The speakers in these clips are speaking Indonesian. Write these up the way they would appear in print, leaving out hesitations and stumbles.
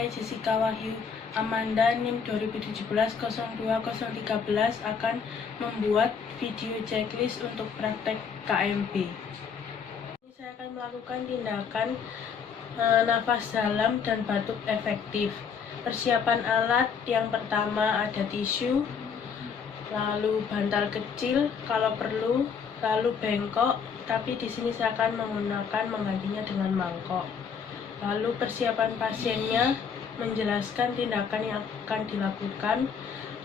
saya Jessica Wahyu Amanda NIM 2017-02013 akan membuat video checklist untuk praktek KMP. Ini saya akan melakukan tindakan nafas dalam dan batuk efektif. Persiapan alat yang pertama ada tisu, lalu bantal kecil kalau perlu, lalu bengkok, tapi di sini saya akan menggantinya dengan mangkok. Lalu persiapan pasiennya, menjelaskan tindakan yang akan dilakukan.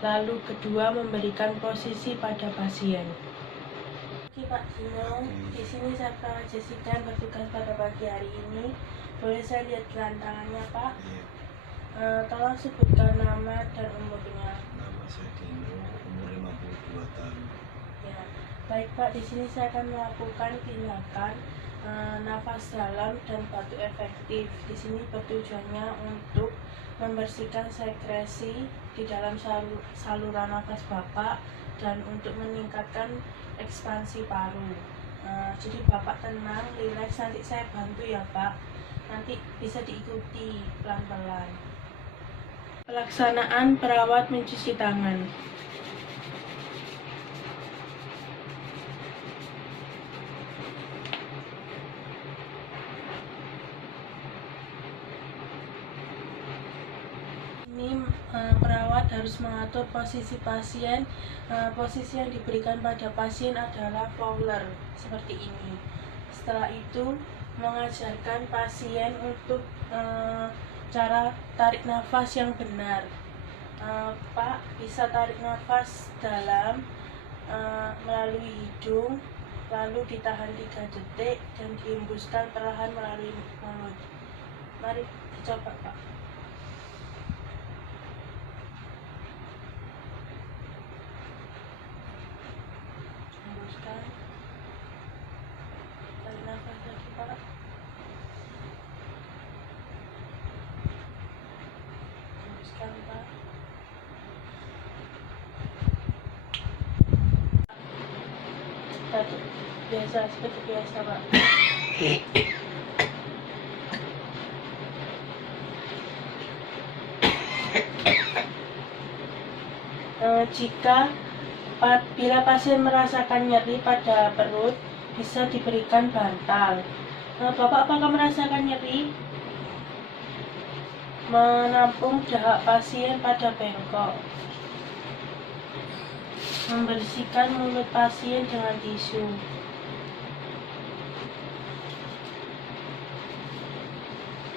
Lalu kedua, memberikan posisi pada pasien. Oke Pak Gino, di sini saya Jessica bertugas pada pagi hari ini. Boleh saya lihat tangannya Pak? Tolong sebutkan nama dan umurnya. Nama saya Dino, umur 52 tahun. Ya, baik Pak, di sini saya akan melakukan tindakan nafas dalam dan batuk efektif. Di sini bertujuannya untuk membersihkan sekresi di dalam saluran nafas Bapak dan untuk meningkatkan ekspansi paru. Jadi Bapak tenang, rileks, nanti saya bantu ya Pak. Nanti bisa diikuti pelan-pelan. Pelaksanaan perawat mencuci tangan. Ini perawat harus mengatur posisi pasien. Posisi yang diberikan pada pasien adalah Fowler seperti ini. Setelah itu mengajarkan pasien untuk cara tarik nafas yang benar. Pak, bisa tarik nafas dalam melalui hidung, lalu ditahan 3 detik dan dihembuskan perlahan melalui mulut. Mari dicoba Pak. Hembuskan, tarik nafas lagi Pak. Hembuskan Pak. Batuk biasa, seperti biasa Pak. Bila pasien merasakan nyeri pada perut, bisa diberikan bantal. Bapak apakah merasakan nyeri? Menampung dahak pasien pada bengkok. Membersihkan mulut pasien dengan tisu.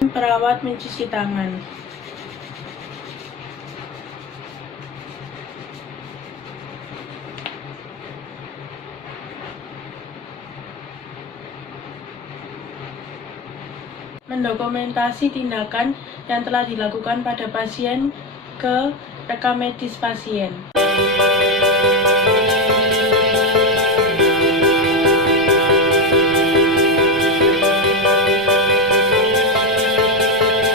Perawat mencuci tangan. Mendokumentasi tindakan yang telah dilakukan pada pasien ke rekam medis pasien.